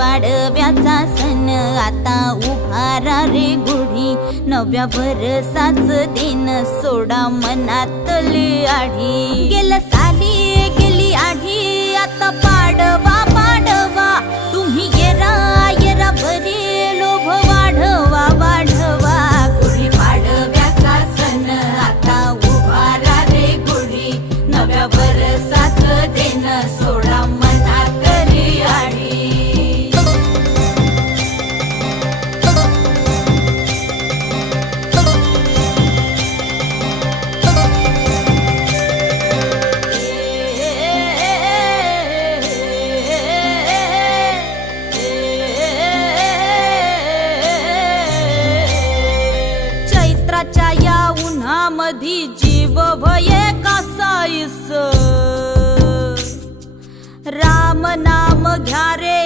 पाडव्याचा सण आता उभारा रे गुढी, नव्या वर्षाच दिन सोडा मनातली आढी। गेलं साली गेली आढी, आता पाडवा पाडवा, तुम्ही येरा येरा बरी लोभ वाढवा वाढवा। गुढी पाडव्याचा सण आता उभारा रे गुढी, नव्या वर्षाच दिन सोडा मनातली आढी। चैत्राच्या या उन्हामधी जीव भये कासाईस, राम नाम घ्या रे